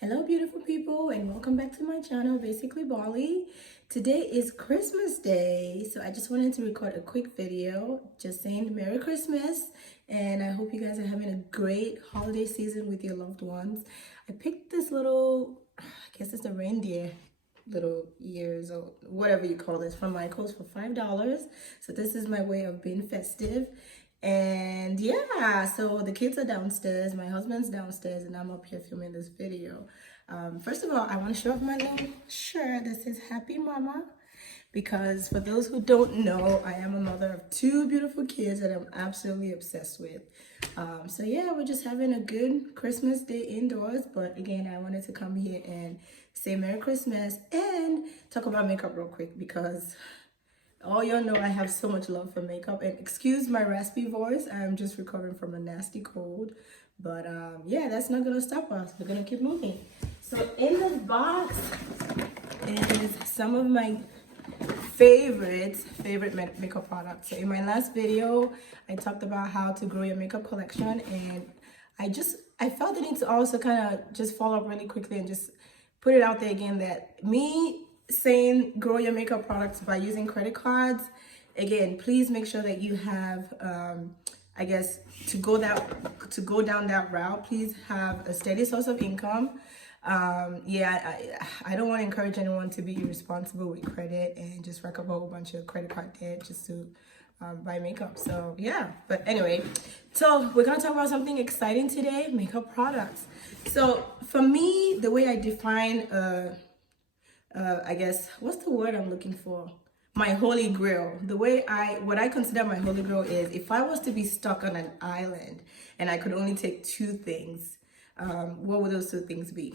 Hello beautiful people and welcome back to my channel, Basically Bali. Today is Christmas Day, so I just wanted to record a quick video just saying Merry Christmas, and I hope you guys are having a great holiday season with your loved ones. I picked this little, I guess it's a reindeer little ears or whatever you call this from Michael's for $5. So this is my way of being festive. And yeah, so the kids are downstairs, my husband's downstairs, and I'm up here filming this video. First of all, I want to show off my little shirt that says Happy Mama, because for those who don't know, I am a mother of two beautiful kids that I'm absolutely obsessed with. So yeah, we're just having a good Christmas day indoors, but again, I wanted to come here and say Merry Christmas and talk about makeup real quick, because all y'all know I have so much love for makeup, and excuse my raspy voice, I'm just recovering from a nasty cold, but yeah, that's not gonna stop us. We're gonna keep moving. So in this box is some of my favorite makeup products. So in my last video, I talked about how to grow your makeup collection, and I felt the need to also kind of just follow up really quickly and just put it out there again that me saying grow your makeup products by using credit cards, again, please make sure that you have I guess to go down that route, please have a steady source of income. Yeah, I don't want to encourage anyone to be irresponsible with credit and just rack up a whole bunch of credit card debt just to buy makeup. So yeah, but anyway, so we're gonna talk about something exciting today: makeup products. So for me, the way I define I guess, what's the word I'm looking for? My holy grail. What I consider my holy grail is if I was to be stuck on an island and I could only take two things, what would those two things be?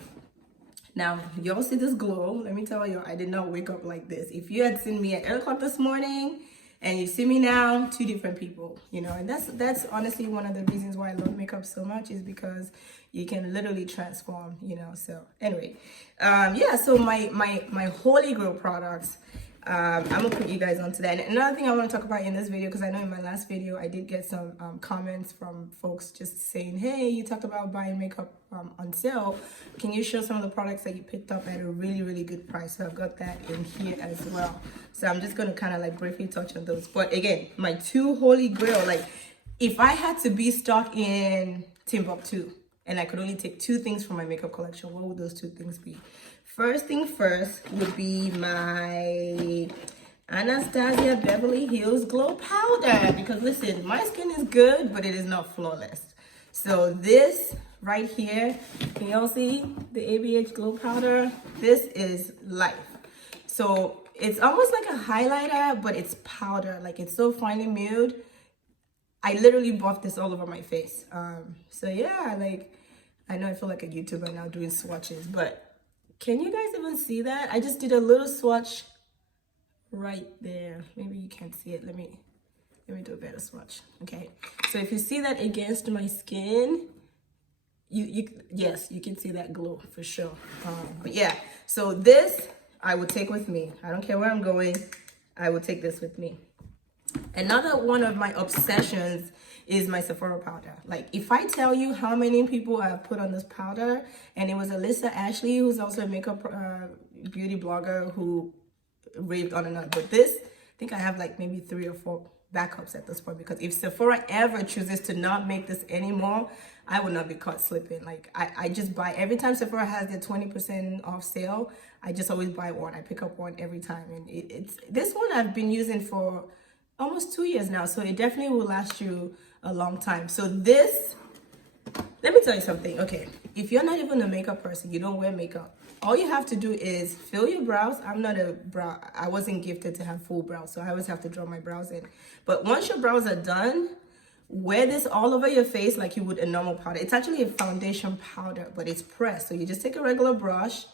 Now, y'all see this glow. Let me tell you, I did not wake up like this. If you had seen me at 8 o'clock this morning and you see me now, two different people, you know, and that's honestly one of the reasons why I love makeup so much, is because you can literally transform, you know. So anyway, yeah, so my holy grail products, I'm gonna put you guys onto that. And another thing I want to talk about in this video, because I know in my last video I did get some comments from folks just saying, hey, you talked about buying makeup on sale, can you show some of the products that you picked up at a really good price? So I've got that in here as well, so I'm just gonna kind of like briefly touch on those. But again, my two holy grail, like if I had to be stuck in Timbuktu and I could only take two things from my makeup collection, what would those two things be? First thing first would be my ANASTASIA Beverly Hills Glow Powder, because listen, my skin is good, but it is not flawless. So this right here, can y'all see the ABH Glow Powder? This is life. So it's almost like a highlighter, but it's powder, like it's so finely milled. I literally buffed this all over my face. So yeah, like, I know I feel like a YouTuber now doing swatches, but can you guys even see that? I just did a little swatch right there. Maybe you can't see it. Let me do a better swatch. Okay, so if you see that against my skin, yes, you can see that glow for sure. But yeah, so this I would take with me. I don't care where I'm going, I would take this with me. Another one of my obsessions is my Sephora powder. Like, if I tell you how many people I've put on this powder, and it was Alyssa Ashley, who's also a makeup beauty blogger, who raved on and on. But this, I think I have like maybe 3 or 4 backups at this point, because if Sephora ever chooses to not make this anymore, I would not be caught slipping. Like, I just buy, every time Sephora has their 20% off sale, I just always buy one. I pick up one every time, and it's this one I've been using for almost 2 years now, so it definitely will last you a long time. So this, let me tell you something. Okay, if you're not even a makeup person, you don't wear makeup, all you have to do is fill your brows. I wasn't gifted to have full brows, so I always have to draw my brows in. But once your brows are done, wear this all over your face like you would a normal powder. It's actually a foundation powder, but it's pressed. So you just take a regular brush,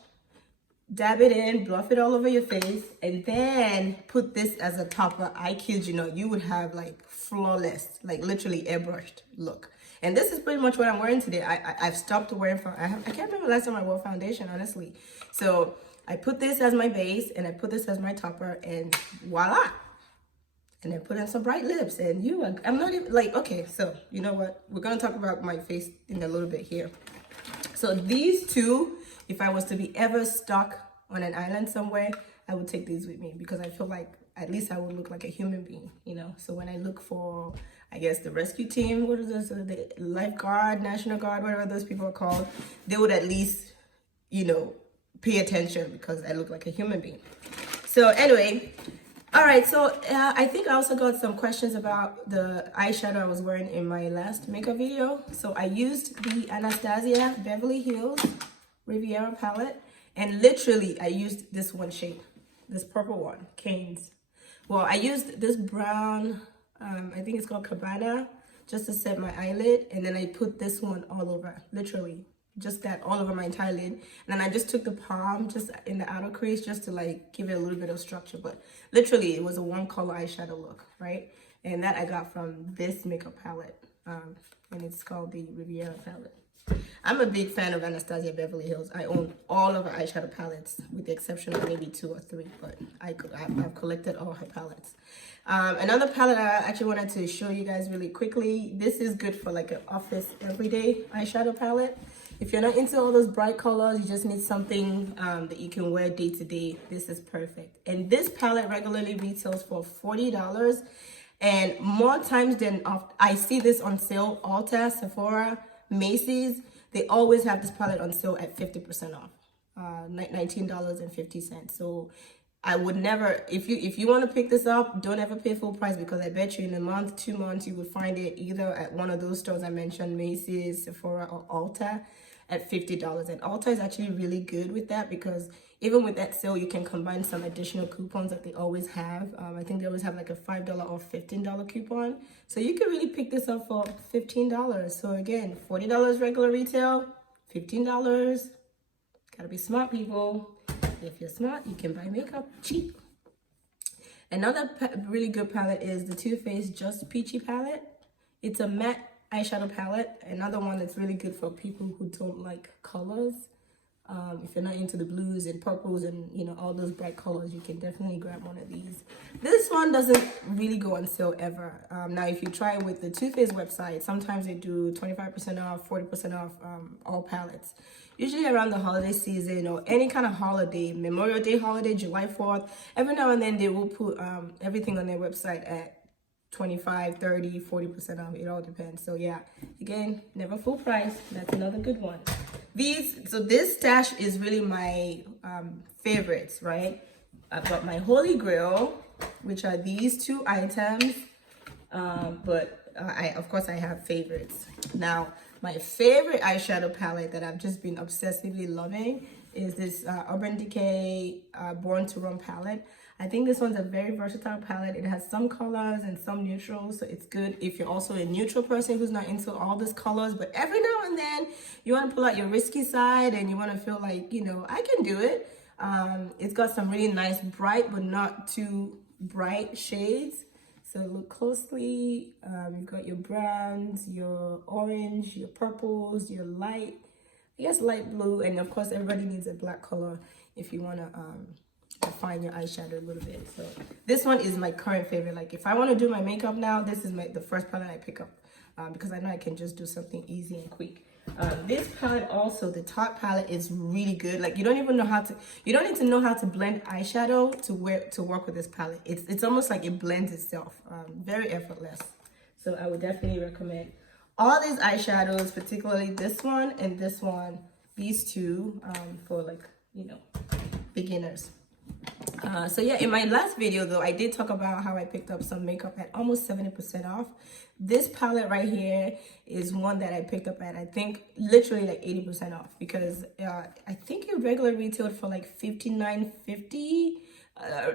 dab it in, bluff it all over your face, and then put this as a topper. I kid you not, you would have like flawless, like literally airbrushed look. And this is pretty much what I'm wearing today. I've stopped wearing, I can't remember last time I wore foundation, honestly. So I put this as my base, and I put this as my topper, and voila. And then put in some bright lips, and I'm not even like, okay, so you know what? We're gonna talk about my face in a little bit here. So these two if I was to be ever stuck on an island somewhere, I would take these with me because I feel like at least I would look like a human being, you know. So when I look for, I guess, the rescue team, what is this, the lifeguard, National Guard, whatever those people are called, they would at least, you know, pay attention because I look like a human being. So anyway, all right, so I think I also got some questions about the eyeshadow I was wearing in my last makeup video. So I used the Anastasia Beverly Hills Riviera palette, and literally I used this one shade, this purple one, Canes. Well, I used this brown, I think it's called Cabana, just to set my eyelid, and then I put this one all over, literally. Just that all over my entire lid, and then I just took the palm just in the outer crease just to like give it a little bit of structure. But literally it was a one color eyeshadow look, right? And that I got from this makeup palette, and it's called the Riviera palette. I'm a big fan of Anastasia Beverly Hills. I own all of her eyeshadow palettes with the exception of maybe 2 or 3, but I've collected all her palettes. Another palette I actually wanted to show you guys really quickly. This is good for like an office everyday eyeshadow palette. If you're not into all those bright colors, you just need something that you can wear day to day, this is perfect. And this palette regularly retails for $40. And more times than I see this on sale, Ulta, Sephora, Macy's, they always have this palette on sale at 50% off, $19.50. So I would never, if you want to pick this up, don't ever pay full price, because I bet you in a month, 2 months, you would find it either at one of those stores I mentioned, Macy's, Sephora, or Ulta, at $50. And Ulta is actually really good with that, because even with that sale, you can combine some additional coupons that they always have. I think they always have like a $5 or $15 coupon. So you can really pick this up for $15. So again, $40 regular retail, $15. Gotta be smart, people. If you're smart, you can buy makeup cheap. Another really good palette is the Too Faced Just Peachy palette. It's a matte eyeshadow palette. Another one that's really good for people who don't like colors. If you're not into the blues and purples and, you know, all those bright colors, you can definitely grab one of these. This one doesn't really go on sale ever. Now, if you try with the Too Faced website, sometimes they do 25% off, 40% off all palettes. Usually around the holiday season or any kind of holiday, Memorial Day holiday, July 4th, every now and then they will put everything on their website at 25, 30, 40% off. It all depends. So yeah, again, never full price. That's another good one. So this stash is really my favorites, right? I've got my holy grail, which are these 2 items, but of course I have favorites. Now, my favorite eyeshadow palette that I've just been obsessively loving is this Urban Decay Born to Run palette. I think this one's a very versatile palette. It has some colors and some neutrals, so it's good if you're also a neutral person who's not into all these colors, but every now and then you want to pull out your risky side and you want to feel like, you know, I can do it. It's got some really nice bright but not too bright shades. So look closely. You've got your browns, your orange, your purples, your light, I guess light blue, and of course everybody needs a black color if you want to define your eyeshadow a little bit. So this one is my current favorite. Like if I want to do my makeup now, this is the first palette I pick up because I know I can just do something easy and quick. This palette also, the Tarte palette, is really good. Like you don't need to know how to blend eyeshadow to work with this palette. It's almost like it blends itself, very effortless. So I would definitely recommend all these eyeshadows, particularly this one and this one, these two, for like, you know, beginners. So yeah, in my last video though, I did talk about how I picked up some makeup at almost 70% off. This palette right here is one that I picked up at, I think, literally like 80% off, because I think it regular retailed for like $59.50,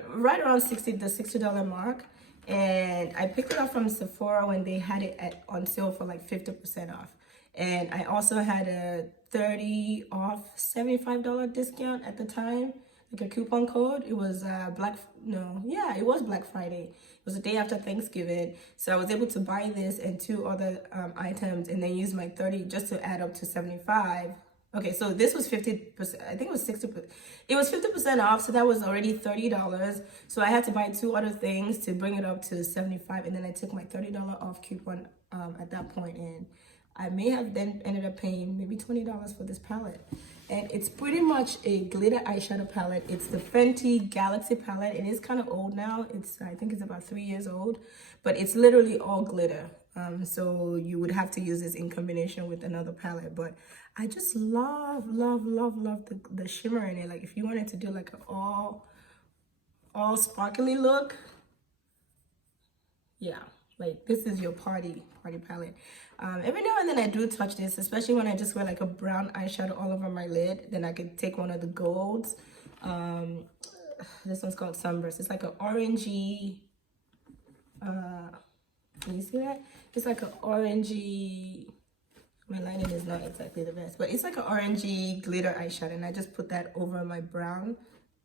right around the $60 mark. And I picked it up from Sephora when they had it on sale for like 50% off. And I also had a 30 off $75 discount at the time, like a coupon code. It was it was Black Friday. It was the day after Thanksgiving. So I was able to buy this and 2 other items and then use my 30 just to add up to 75. Okay, so this was 50%, I think it was 60%. It was 50% off, so that was already $30. So I had to buy 2 other things to bring it up to 75, and then I took my $30 off coupon at that point, and I may have then ended up paying maybe $20 for this palette. And it's pretty much a glitter eyeshadow palette. It's the Fenty Galaxy palette. It is kind of old now. I think it's about 3 years old, but it's literally all glitter. So you would have to use this in combination with another palette. But I just love the shimmer in it. Like if you wanted to do like an all sparkly look, yeah, like this is your party palette. Every now and then I do touch this, especially when I just wear like a brown eyeshadow all over my lid. Then I could take one of the golds. This one's called Sunburst. It's like an orangey, can you see that? It's like an orangey, my lighting is not exactly the best, but it's like an orangey glitter eyeshadow, and I just put that over my brown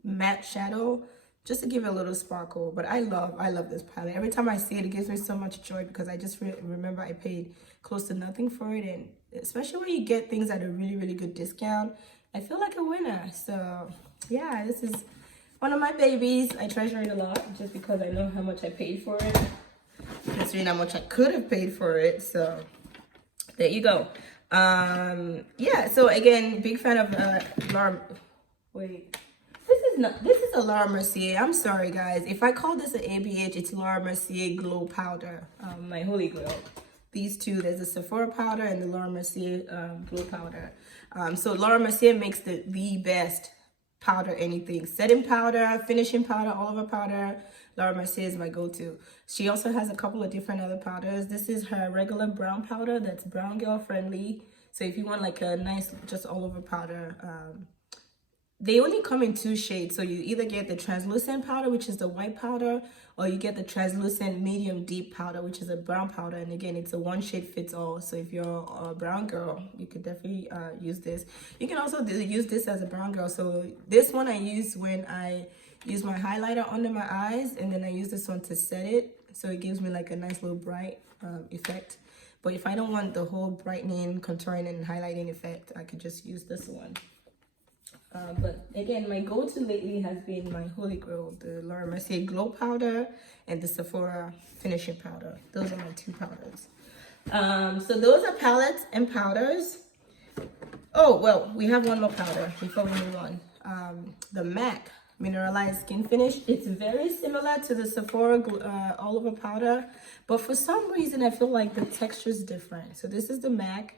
matte shadow just to give it a little sparkle. But I love this palette. Every time I see it, it gives me so much joy because I just remember I paid close to nothing for it, and especially when you get things at a really good discount, I feel like a winner. So yeah, this is one of my babies. I treasure it a lot just because I know how much I paid for it, considering how much I could have paid for it. So there you go. Yeah, so again, big fan of Laura. Wait, this is a Laura Mercier. I'm sorry guys, if I call this an ABH, it's Laura Mercier Glow Powder, my holy grail. These two, there's a Sephora powder and the Laura Mercier Glow Powder. So Laura Mercier makes the best powder, anything, setting powder, finishing powder, all over powder. Laura Mercier is my go-to. She also has a couple of different other powders. This is her regular brown powder that's brown girl friendly. So if you want like a nice just all over powder, they only come in 2 shades. So you either get the translucent powder, which is the white powder, or you get the translucent medium deep powder, which is a brown powder. And again, it's a 1 shade fits all. So if you're a brown girl, you could definitely use this. You can also use this as a brown girl. So this one I use when I use my highlighter under my eyes, and then I use this one to set it. So it gives me like a nice little bright effect. But if I don't want the whole brightening, contouring, and highlighting effect, I could just use this one. But again, my go-to lately has been my holy grail, the Laura Mercier Glow Powder and the Sephora Finishing Powder. Those are my 2 powders. So those are palettes and powders. Oh, well, we have one more powder before we move on. The MAC Mineralize Skin Finish. It's very similar to the Sephora All Over Powder, but for some reason, I feel like the texture is different. So this is the MAC.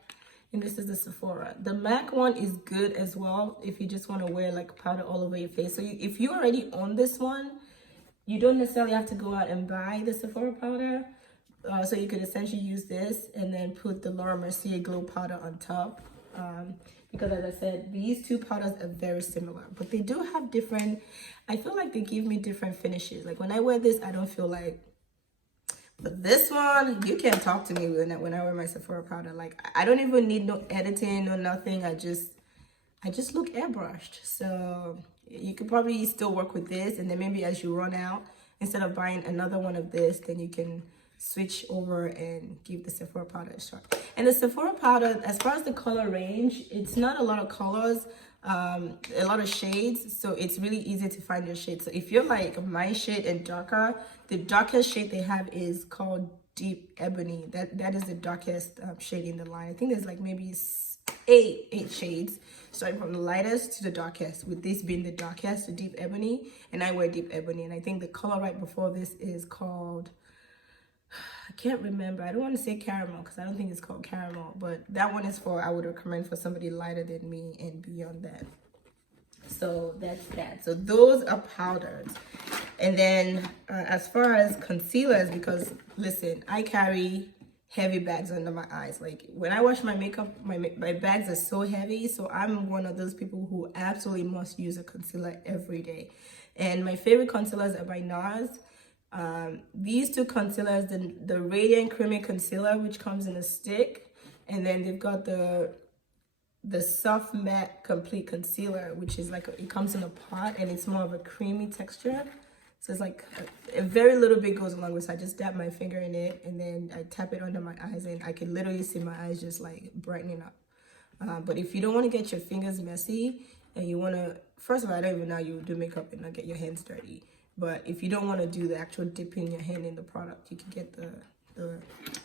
And this is the Sephora. The MAC one is good as well if you just want to wear like powder all over your face. So if you already own this one, you don't necessarily have to go out and buy the Sephora powder. So you could essentially use this and then put the Laura Mercier Glow Powder on top. Because as I said, these 2 powders are very similar, but they do have different, I feel like they give me different finishes. Like when I wear this, I don't feel like, but this one, you can't talk to me when I wear my Sephora powder. Like I don't even need no editing or nothing. I just look airbrushed. So you could probably still work with this, and then maybe as you run out, instead of buying another one of this, then you can switch over and give the Sephora powder a shot. And the Sephora powder, as far as the color range, it's not a lot of colors, a lot of shades, so it's really easy to find your shade. So if you're like my shade and darker, the darkest shade they have is called Deep Ebony. That is the darkest shade in the line. I think there's like maybe eight shades, starting from the lightest to the darkest, with this being the darkest, the Deep Ebony. And I wear Deep Ebony, and I think the color right before this is called, I can't remember. I don't want to say caramel because I don't think it's called caramel, but that one is for, I would recommend for somebody lighter than me and beyond that. So that's that. So those are powders. And then as far as concealers, because listen, I carry heavy bags under my eyes. Like when I wash my makeup, my bags are so heavy. So I'm one of those people who absolutely must use a concealer every day. And my favorite concealers are by NARS. These 2 concealers, the Radiant Creamy Concealer, which comes in a stick, and then they've got the Soft Matte Complete Concealer, which is like it comes in a pot, and it's more of a creamy texture. So it's like a very little bit goes along with. So I just dab my finger in it, and then I tap it under my eyes, and I can literally see my eyes just like brightening up. But if you don't want to get your fingers messy, and you want to, first of all, I don't even know how you do makeup and not get your hands dirty. But if you don't want to do the actual dipping your hand in the product, you can get the the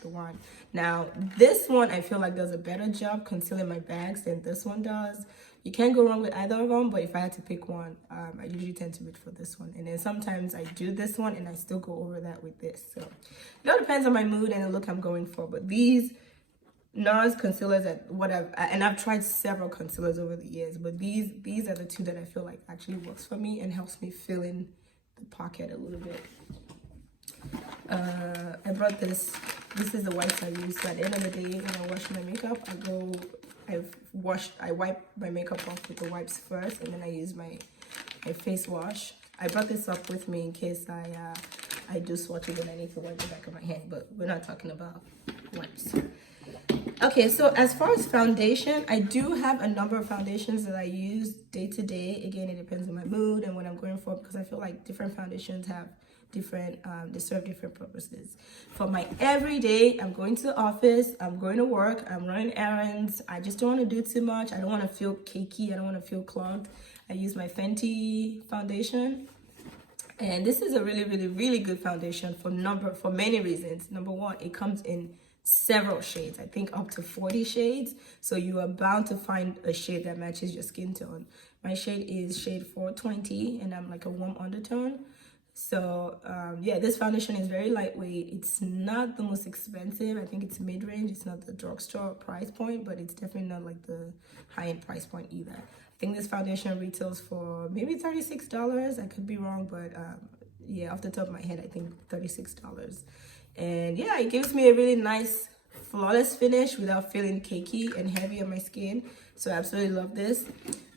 one. Now, this one I feel like does a better job concealing my bags than this one does. You can't go wrong with either of them, but if I had to pick one, I usually tend to reach for this one. And then sometimes I do this one and I still go over that with this. So it all depends on my mood and the look I'm going for. But these NARS concealers I've tried several concealers over the years, but these are the two that I feel like actually works for me and helps me fill in the pocket a little bit. I brought this is the wipes I use. So at the end of the day, when I wash my makeup, I wipe my makeup off with the wipes first, and then I use my face wash. I brought this up with me in case I do swatch it and I need to wipe the back of my hand, but we're not talking about wipes. Okay, so as far as foundation, I do have a number of foundations that I use day to day. Again, it depends on my mood and what I'm going for, because I feel like different foundations have different, they serve different purposes. For my everyday, I'm going to the office, I'm going to work, I'm running errands. I just don't want to do too much. I don't want to feel cakey. I don't want to feel clogged. I use my Fenty foundation. And this is a really, really, really good foundation for many reasons. Number one, it comes in several shades, I think up to 40 shades. So you are bound to find a shade that matches your skin tone. My shade is shade 420 and I'm like a warm undertone. So yeah, this foundation is very lightweight. It's not the most expensive. I think it's mid-range. It's not the drugstore price point, but it's definitely not like the high-end price point either. I think this foundation retails for maybe $36. I could be wrong, but yeah, off the top of my head, I think $36. And yeah, it gives me a really nice flawless finish without feeling cakey and heavy on my skin. So I absolutely love this.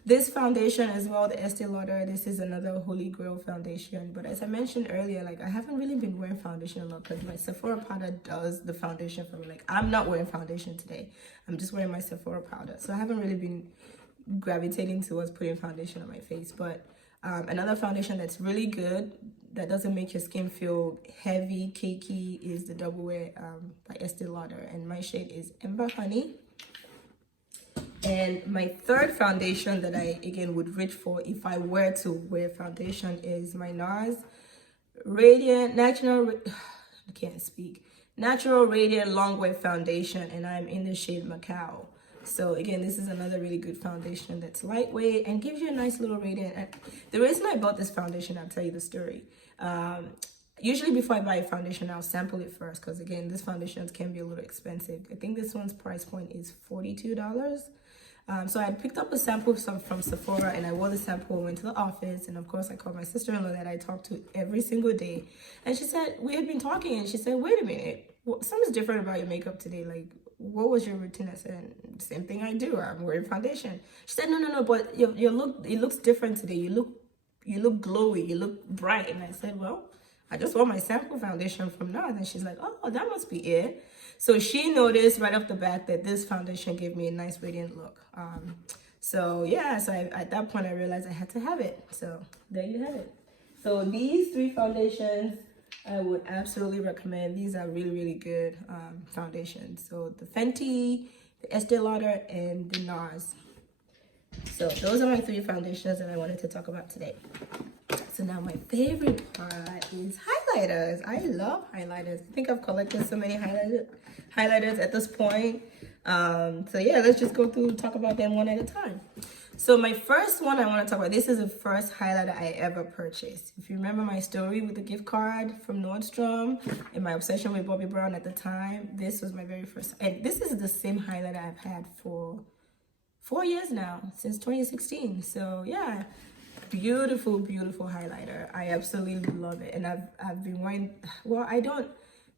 This foundation as well, the Estee Lauder, this is another holy grail foundation. But as I mentioned earlier, like I haven't really been wearing foundation a lot because my Sephora powder does the foundation for me. Like I'm not wearing foundation today. I'm just wearing my Sephora powder. So I haven't really been gravitating towards putting foundation on my face. But another foundation that's really good, that doesn't make your skin feel heavy, cakey, is the Double Wear by Estee Lauder. And my shade is Ember Honey. And my third foundation that I, again, would reach for if I were to wear foundation is my NARS Radiant Natural, I can't speak, Natural Radiant Longwear Foundation, and I'm in the shade Macao. So again, this is another really good foundation that's lightweight and gives you a nice little radiant. And the reason I bought this foundation, I'll tell you the story. Usually before I buy a foundation, I'll sample it first because again, these foundations can be a little expensive. I think this one's price point is $42. So I picked up a sample from Sephora and I wore the sample, went to the office, and of course I called my sister-in-law that I talked to every single day. And she said, we had been talking, and she said, wait a minute, something's different about your makeup today. Like, what was your routine? I said, same thing I do, I'm wearing foundation. She said, no, but your look, it looks different today. You look glowy, you look bright. And I said, well, I just wore my sample foundation from NARS. And she's like, oh, that must be it. So she noticed right off the bat that this foundation gave me a nice radiant look. So yeah, so at that point I realized I had to have it. So there you have it. So these three foundations I would absolutely recommend. These are really, really good foundations. So the Fenty, the Estee Lauder, and the NARS. So those are my three foundations that I wanted to talk about today. So now my favorite part is highlighters. I love highlighters. I think I've collected so many highlighters at this point. So yeah, let's just go through, talk about them one at a time. So my first one I want to talk about, this is the first highlighter I ever purchased. If you remember my story with the gift card from Nordstrom and my obsession with Bobbi Brown at the time, this was my very first. And this is the same highlighter I've had for 4 years now, since 2016. So yeah, beautiful, beautiful highlighter. I absolutely love it. And I've been wearing, well, I don't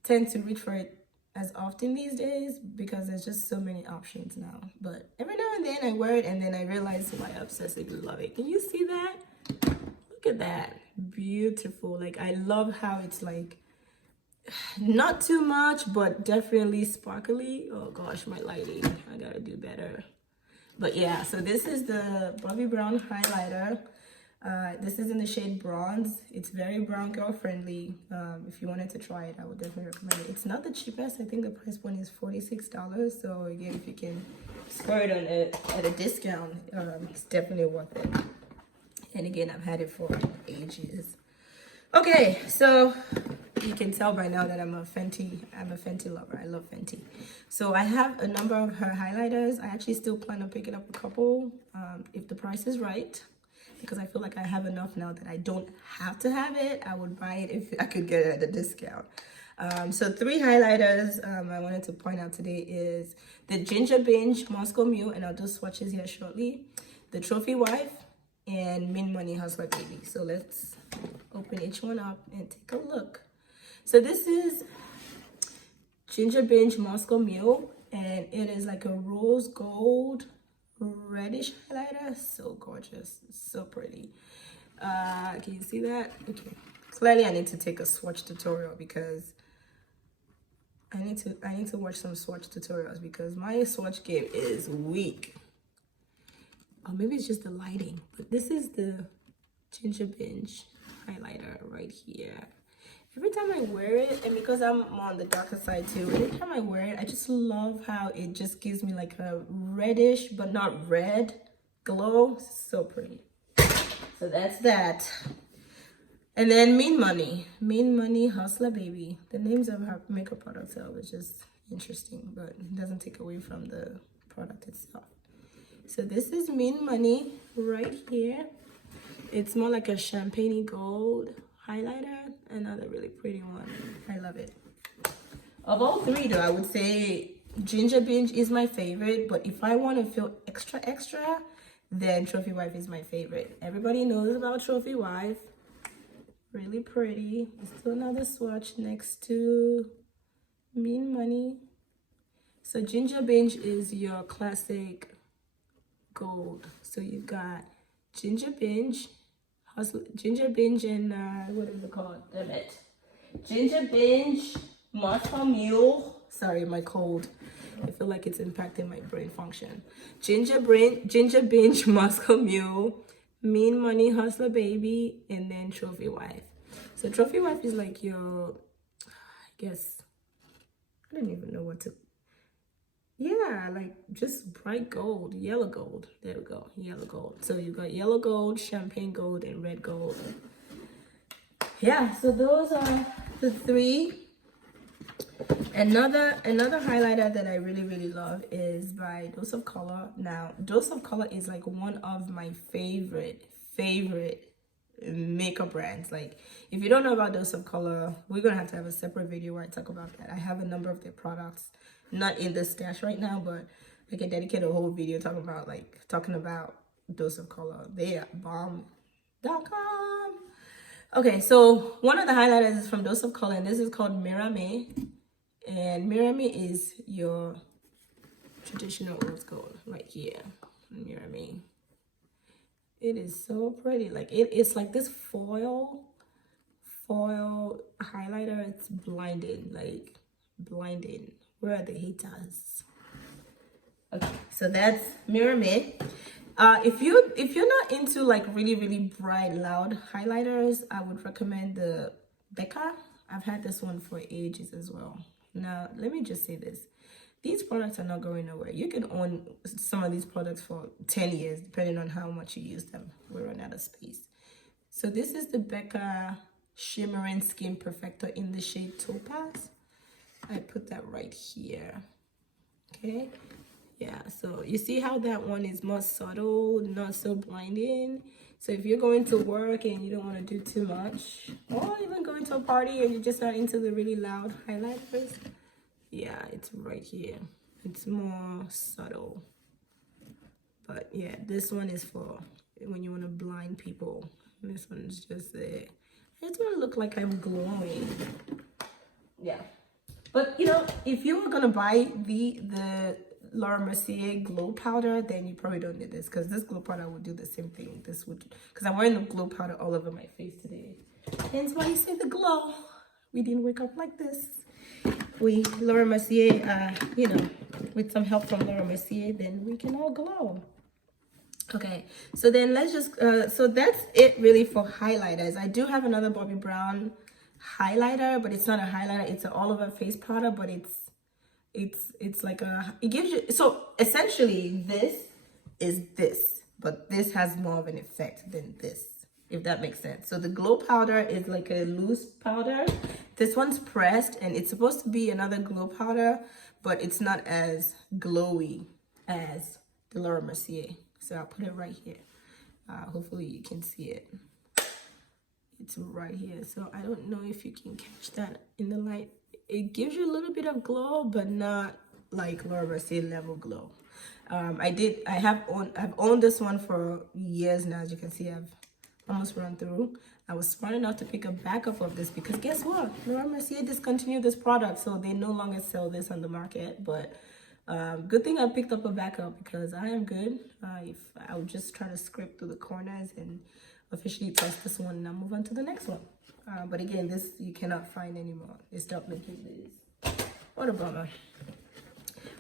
tend to reach for it as often these days because there's just so many options now, but every now and then I wear it and then I realize why I obsessively love it. Can you see that? Look at that, beautiful. Like I love how it's like not too much but definitely sparkly. Oh gosh, my lighting, I gotta do better. But yeah, so this is the Bobbi Brown highlighter. This is in the shade Bronze. It's very brown girl friendly. If you wanted to try it, I would definitely recommend it. It's not the cheapest. I think the price point is $46. So again, if you can score it on at a discount, it's definitely worth it. And again, I've had it for ages. Okay, so you can tell by now that I'm a Fenty lover. I love Fenty. So I have a number of her highlighters. I actually still plan on picking up a couple if the price is right, because I feel like I have enough now that I don't have to have it. I would buy it if I could get it at a discount. So 3 highlighters I wanted to point out today is the Ginger Binge Moscow Mule, and I'll do swatches here shortly, the Trophy Wife, and Mint Money Hustler Baby. So let's open each one up and take a look. So this is Ginger Binge Moscow Mule, and it is like a rose gold reddish highlighter. So gorgeous, so pretty. Can you see that? Okay, clearly I need to take a swatch tutorial because I need to watch some swatch tutorials because my swatch game is weak. Or maybe it's just the lighting, but this is the Ginger Binge highlighter right here. Every time I wear it, and because I'm on the darker side too, every time I wear it, I just love how it just gives me like a reddish but not red glow. So pretty. So that's that. And then Mint Money Hustler Baby. The names of her makeup products are just interesting, but it doesn't take away from the product itself. So this is Mint Money right here. It's more like a champagne gold highlighter. Another really pretty one. I love it. Of all 3 though, I would say Ginger Binge is my favorite, but if I want to feel extra, then Trophy Wife is my favorite. Everybody knows about Trophy Wife. Really pretty. There's still another swatch next to Mint Money. So Ginger Binge is your classic gold. So you've got Ginger Binge and what is it called? Damn it. Ginger Binge Moscow Mule. Sorry, my cold. I feel like it's impacting my brain function. Ginger Binge Moscow Mule, Mint Money Hustler Baby, and then Trophy Wife. So Trophy Wife is like your, I guess, I don't even know what to, yeah, like just bright gold, yellow gold. There we go, yellow gold. So you got yellow gold, champagne gold, and red gold. Yeah, so those are the 3. Another highlighter that I really love is by Dose of Color. Now, Dose of Color is like one of my favorite makeup brands. Like, if you don't know about Dose of Color, we're gonna have to have a separate video where I talk about that. I have a number of their products, not in the stash right now, but I can dedicate a whole video talking about Dose of Color. They are bomb.com. Okay, so one of the highlighters is from Dose of Color, and this is called Mirame. And Mirame is your traditional rose gold right here. Mirame. It is so pretty. Like it's like this foil highlighter. It's blinding, like blinding. Where are the haters? Okay, so that's Mirame. If you're not into like really bright loud highlighters, I would recommend the Becca. I've had this one for ages as well. Now let me just say this, these products are not going nowhere. You can own some of these products for 10 years depending on how much you use them. We run out of space. So this is the Becca Shimmering Skin Perfector in the shade Topaz. I put that right here. Okay, yeah, so you see how that one is more subtle, not so blinding. So if you're going to work and you don't want to do too much, or even going to a party and you're just not into the really loud highlighters, yeah, it's right here. It's more subtle. But yeah, this one is for when you want to blind people. This one's just there. I just want to look like I'm glowing. Yeah. But you know, if you were gonna buy the Laura Mercier glow powder, then you probably don't need this, because this glow powder would do the same thing. This would, because I'm wearing the glow powder all over my face today. Hence why you see the glow. We didn't wake up like this. Laura Mercier, you know, with some help from Laura Mercier, then we can all glow. Okay, so then let's just, so that's it really for highlighters. I do have another Bobbi Brown highlighter, but it's not a highlighter, it's an all over face powder, but it's like a, it gives you, so essentially this is this, but this has more of an effect than this. if that makes sense. So the glow powder is like a loose powder. This one's pressed, and it's supposed to be another glow powder, but it's not as glowy as the Laura Mercier. So I'll put it right here. Hopefully you can see it. It's right here. So I don't know if you can catch that in the light. It gives you a little bit of glow, but not like Laura Mercier level glow. I've owned this one for years now. As you can see, I've almost run through. I was smart enough to pick a backup of this because guess what? Laura Mercier discontinued this product, so they no longer sell this on the market. But good thing I picked up a backup because I am good. If I would just try to scrape through the corners and officially test this one, and I'll move on to the next one. But again, this you cannot find anymore. They stopped making this. What a bummer.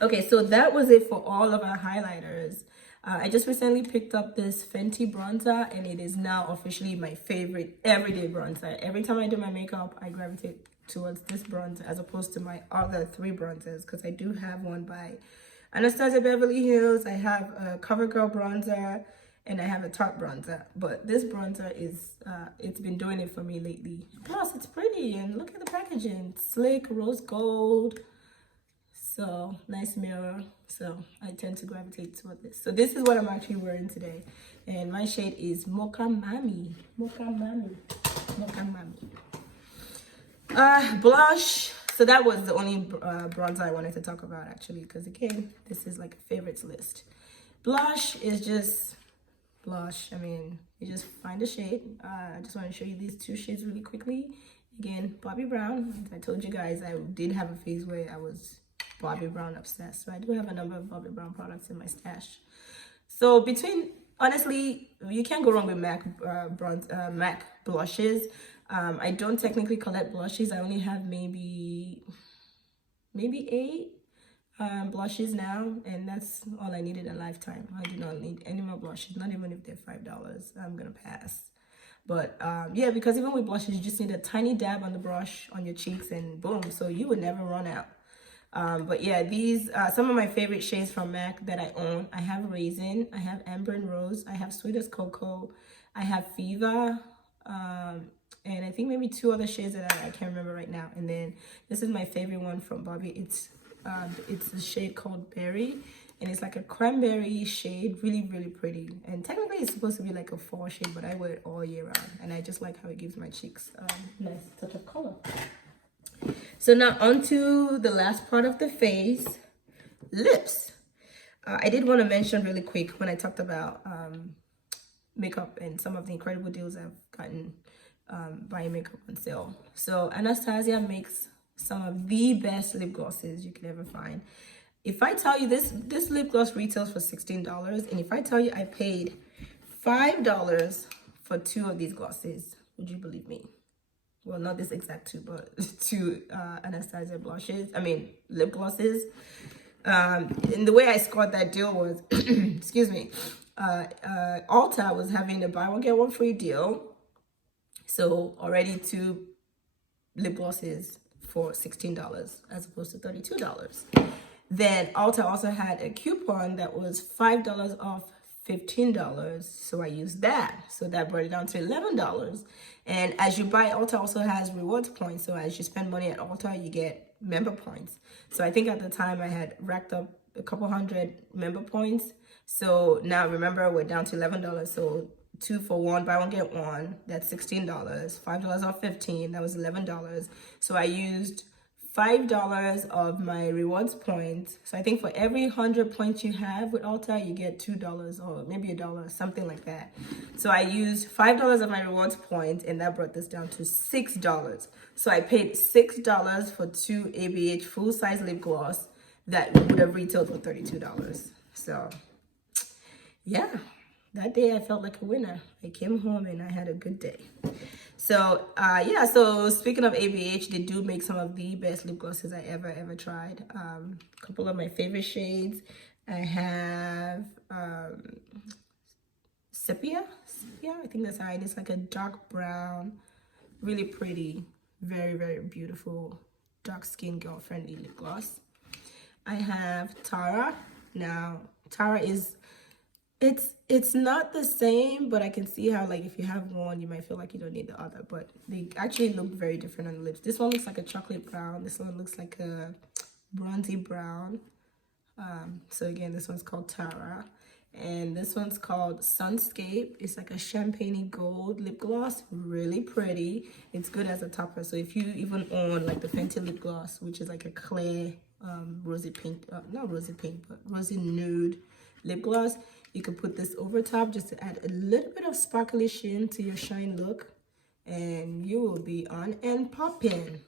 Okay, so that was it for all of our highlighters. I just recently picked up this Fenty bronzer, and it is now officially my favorite everyday bronzer. Every time I do my makeup, I gravitate towards this bronzer as opposed to my other 3 bronzers, because I do have one by ANASTASIA Beverly Hills. I have a CoverGirl bronzer, and I have a Tarte bronzer. But this bronzer is, it's been doing it for me lately. Plus, it's pretty, and look at the packaging. It's slick, rose gold. So, nice mirror. So, I tend to gravitate toward this. So, this is what I'm actually wearing today. And my shade is Mocha Mami. Mocha Mami. Mocha Mami. Blush. So, that was the only bronzer I wanted to talk about, actually. Because, again, this is like a favorites list. Blush is just blush. I mean, you just find a shade. I just want to show you these 2 shades really quickly. Again, Bobbi Brown. As I told you guys, I did have a phase where I was Bobbi Brown obsessed. So I do have a number of Bobbi Brown products in my stash. So honestly, you can't go wrong with MAC blushes. I don't technically collect blushes. I only have maybe 8 blushes now, and that's all I need in a lifetime. I do not need any more blushes, not even if they're $5. I'm gonna pass. But yeah, because even with blushes, you just need a tiny dab on the brush on your cheeks, and boom, so you would never run out. But yeah, these some of my favorite shades from MAC that I own. I have Raisin, I have Amber and Rose, I have Sweet as Cocoa, I have Fever, and I think maybe 2 other shades that I can't remember right now. And then this is my favorite one from Bobbi. It's the shade called Berry, and it's like a cranberry shade, really, really pretty. And technically it's supposed to be like a fall shade, but I wear it all year round, and I just like how it gives my cheeks a nice touch of color. So now onto the last part of the face, lips. I did want to mention really quick when I talked about makeup and some of the incredible deals I've gotten buying makeup on sale. So Anastasia makes some of the best lip glosses you can ever find. If I tell you this lip gloss retails for $16, and if I tell you I paid $5 for 2 of these glosses, would you believe me? Well, not this exact 2, but 2 Anastasia lip glosses. And the way I scored that deal was, excuse me, Ulta was having a buy one get one free deal. So already 2 lip glosses for $16 as opposed to $32. Then Ulta also had a coupon that was $5 off $15, so I used that. So that brought it down to $11. And as you buy, Ulta also has rewards points. So as you spend money at Ulta, you get member points. So I think at the time I had racked up a couple hundred member points. So now remember, we're down to $11. So 2 for 1, buy one get one. That's $16. $5 off 15. That was $11. So I used $5 of my rewards points. So I think for every 100 points you have with Ulta, you get $2 or maybe $1, something like that. So I used $5 of my rewards points, and that brought this down to $6. So I paid $6 for 2 ABH full-size lip gloss that would have retailed for $32. So yeah, that day I felt like a winner. I came home and I had a good day. So yeah, so speaking of ABH, they do make some of the best lip glosses I ever tried. A couple of my favorite shades. I have Sepia, I think that's right. It's like a dark brown, really pretty, very, very beautiful, dark skin girl friendly lip gloss. I have Tara. Now, Tara is It's not the same, but I can see how, like, if you have one, you might feel like you don't need the other. But they actually look very different on the lips. This one looks like a chocolate brown. This one looks like a bronzy brown. So again, this one's called Tara, and this one's called Sunscape. It's like a champagne gold lip gloss, really pretty. It's good as a topper. So if you even own like the Fenty lip gloss, which is like a clear rosy pink, not rosy pink, but rosy nude lip gloss, you could put this over top just to add a little bit of sparkly sheen to your shine look, and you will be on and popping.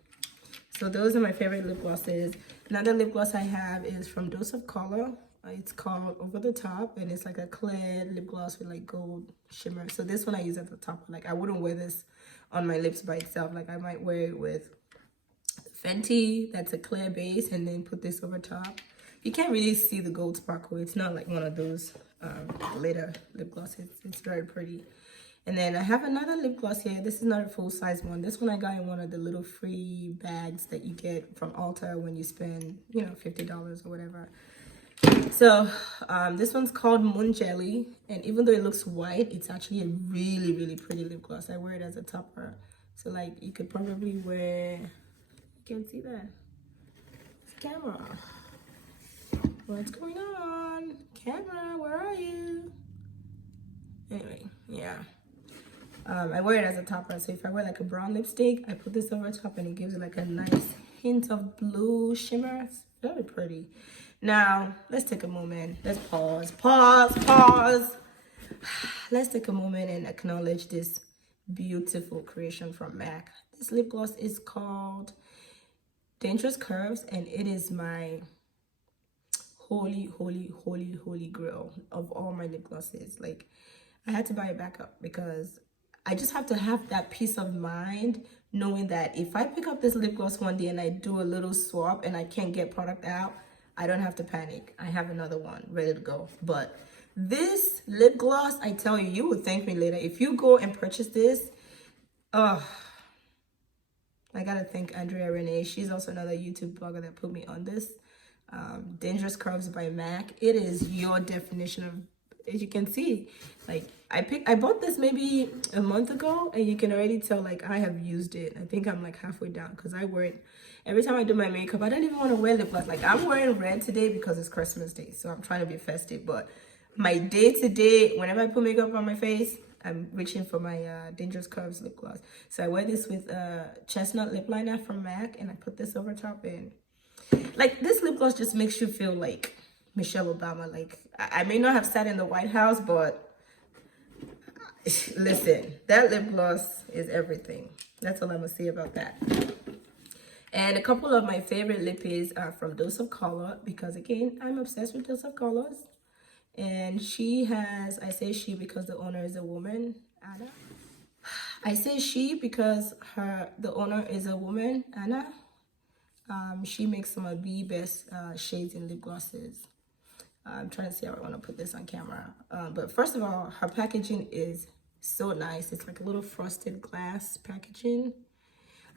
So those are my favorite lip glosses. Another lip gloss I have is from Dose of Color. It's called Over the Top, and it's like a clear lip gloss with like gold shimmer. So this one I use at the top. Like, I wouldn't wear this on my lips by itself. Like, I might wear it with Fenty, that's a clear base, and then put this over top. You can't really see the gold sparkle. It's not like one of those glitter lip glosses. It's very pretty. And then I have another lip gloss here. This is not a full-size one. This one I got in one of the little free bags that you get from Ulta when you spend, you know, $50 or whatever. So this one's called Moon Jelly. And even though it looks white, it's actually a really, really pretty lip gloss. I wear it as a topper. So, like, you could probably wear... You can't see that. It's camera. What's going on? Camera, where are you? Anyway, yeah. I wear it as a topper. So if I wear like a brown lipstick, I put this over top and it gives it like a nice hint of blue shimmer. It's very pretty. Now, let's take a moment. Let's pause. Let's take a moment and acknowledge this beautiful creation from MAC. This lip gloss is called Dangerous Curves, and it is my holy grail of all my lip glosses. Like, I had to buy it back up because I just have to have that peace of mind knowing that if I pick up this lip gloss one day and I do a little swap and I can't get product out, I don't have to panic. I have another one ready to go. But this lip gloss, I tell you, you will thank me later. If you go and purchase this, I gotta thank Andrea Renee. She's also another YouTube blogger that put me on this. Dangerous Curves by MAC. It is your definition of, as you can see, like, I bought this maybe a month ago, and you can already tell, like, I have used it. I think I'm like halfway down because I wear it every time I do my makeup. I don't even want to wear lip gloss. Like, I'm wearing red today because it's Christmas Day, so I'm trying to be festive. But my day-to-day, whenever I put makeup on my face, I'm reaching for my Dangerous Curves lip gloss. So I wear this with Chestnut lip liner from MAC, and I put this over top, and like, this lip gloss just makes you feel like Michelle Obama. Like, I may not have sat in the White House, but listen, that lip gloss is everything. That's all I'm gonna say about that. And a couple of my favorite lippies are from Dose of Color, because again, I'm obsessed with Dose of Colors. And she has, I say she because the owner is a woman, Anna. I say she because the owner is a woman, Anna. She makes some of the best shades in lip glosses. I'm trying to see how I want to put this on camera. But first of all, her packaging is so nice. It's like a little frosted glass packaging.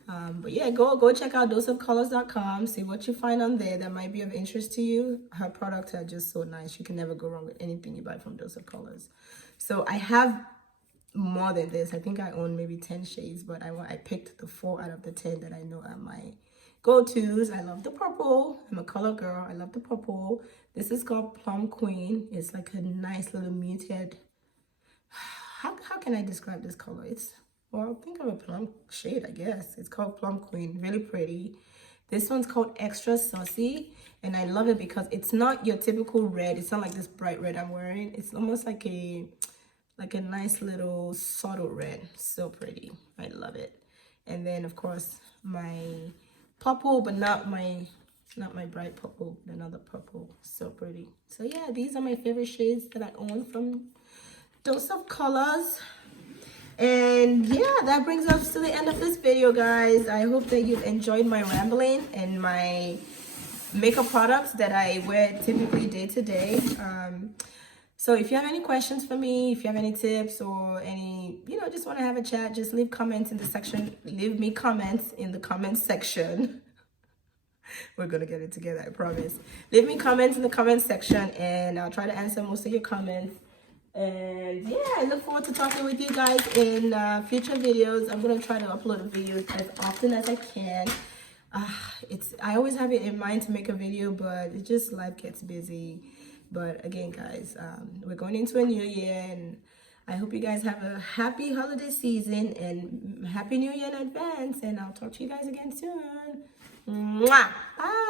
But yeah, go check out doseofcolors.com. See what you find on there that might be of interest to you. Her products are just so nice. You can never go wrong with anything you buy from Dose of Colors. So I have more than this. I think I own maybe 10 shades, but I picked the 4 out of the 10 that I know are my go-tos. I love the purple. I'm a color girl. I love the purple. This is called Plum Queen. It's like a nice little muted. How can I describe this color? It's, well, think of a plum shade, I guess. It's called Plum Queen. Really pretty. This one's called Extra Saucy, and I love it because it's not your typical red. It's not like this bright red I'm wearing. It's almost like a nice little subtle red. So pretty. I love it. And then, of course, my purple, but not my bright purple, but another purple. So pretty. So yeah, these are my favorite shades that I own from Dose of Colors. And yeah, that brings us to the end of this video, guys. I hope that you've enjoyed my rambling and my makeup products that I wear typically day to day. So if you have any questions for me, if you have any tips or any, just want to have a chat, just leave comments in the section. Leave me comments in the comment section. We're going to get it together, I promise. Leave me comments in the comment section, and I'll try to answer most of your comments. And yeah, I look forward to talking with you guys in future videos. I'm gonna try to upload videos as often as I can. I always have it in mind to make a video, but it just, life gets busy. But again, guys, we're going into a new year, and I hope you guys have a happy holiday season and happy new year in advance. And I'll talk to you guys again soon. Mwah! Bye.